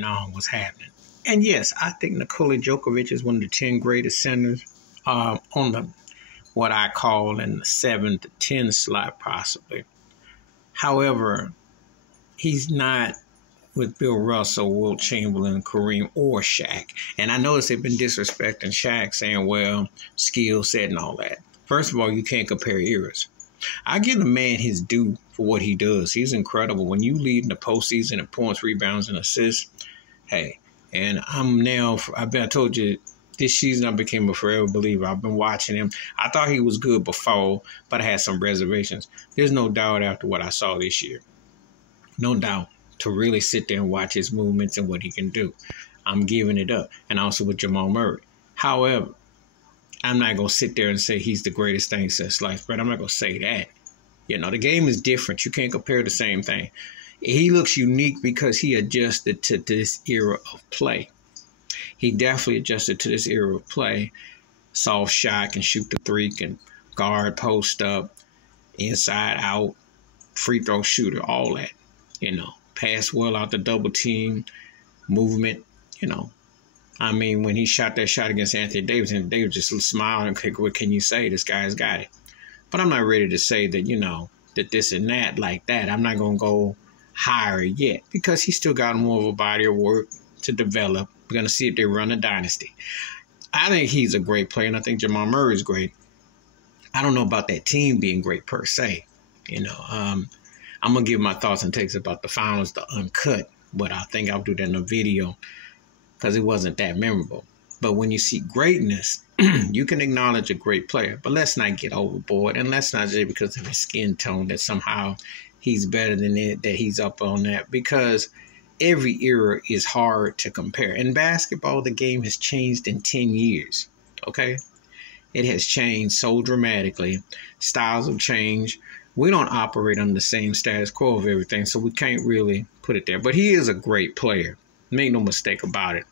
going on, what's happening. And yes, I think Nikola Jokic is one of the 10 greatest centers on the what I call in the 7 to 10 slot, possibly. However, he's not with Bill Russell, Wilt Chamberlain, Kareem, or Shaq. And I notice they've been disrespecting Shaq, saying, well, skill set and all that. First of all, you can't compare eras. I give the man his due for what he does. He's incredible. When you lead in the postseason in points, rebounds, and assists, hey, and I told you, this season I became a forever believer. I've been watching him. I thought he was good before, but I had some reservations. There's no doubt after what I saw this year. No doubt to really sit there and watch his movements and what he can do. I'm giving it up. And also with Jamal Murray. However, I'm not going to sit there and say he's the greatest thing since sliced bread. I'm not going to say that. You know, the game is different. You can't compare the same thing. He looks unique because he adjusted to this era of play. He definitely adjusted to this era of play. Soft shot, can shoot the three, can guard, post up, inside, out, free throw shooter, all that. You know, pass well out the double team, movement, you know. I mean, when he shot that shot against Anthony Davis, and they were just smiling and okay, what can you say? This guy's got it. But I'm not ready to say that, you know, that this and that like that. I'm not going to go higher yet because he's still got more of a body of work to develop. We're going to see if they run a dynasty. I think he's a great player, and I think Jamal Murray is great. I don't know about that team being great per se. You know, I'm going to give my thoughts and takes about the finals, the uncut, but I think I'll do that in a video because it wasn't that memorable. But when you see greatness, you can acknowledge a great player, but let's not get overboard, and let's not say because of his skin tone that somehow he's better than it, that he's up on that, because every era is hard to compare. In basketball, the game has changed in 10 years, okay? It has changed so dramatically. Styles have changed. We don't operate on the same status quo of everything, so we can't really put it there. But he is a great player. Make no mistake about it.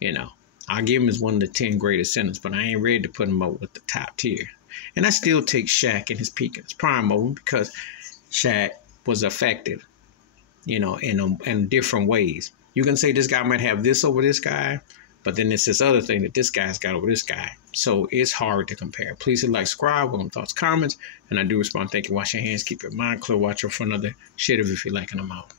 You know, I'll give him as one of the 10 greatest centers, but I ain't ready to put him up with the top tier. And I still take Shaq in his peak and his prime moment because Shaq was effective, you know, in different ways. You can say this guy might have this over this guy, but then it's this other thing that this guy's got over this guy. So it's hard to compare. Please hit like, subscribe, welcome thoughts, comments, and I do respond. Thank you. Wash your hands, keep your mind clear, watch out for another shit if you feel like them out.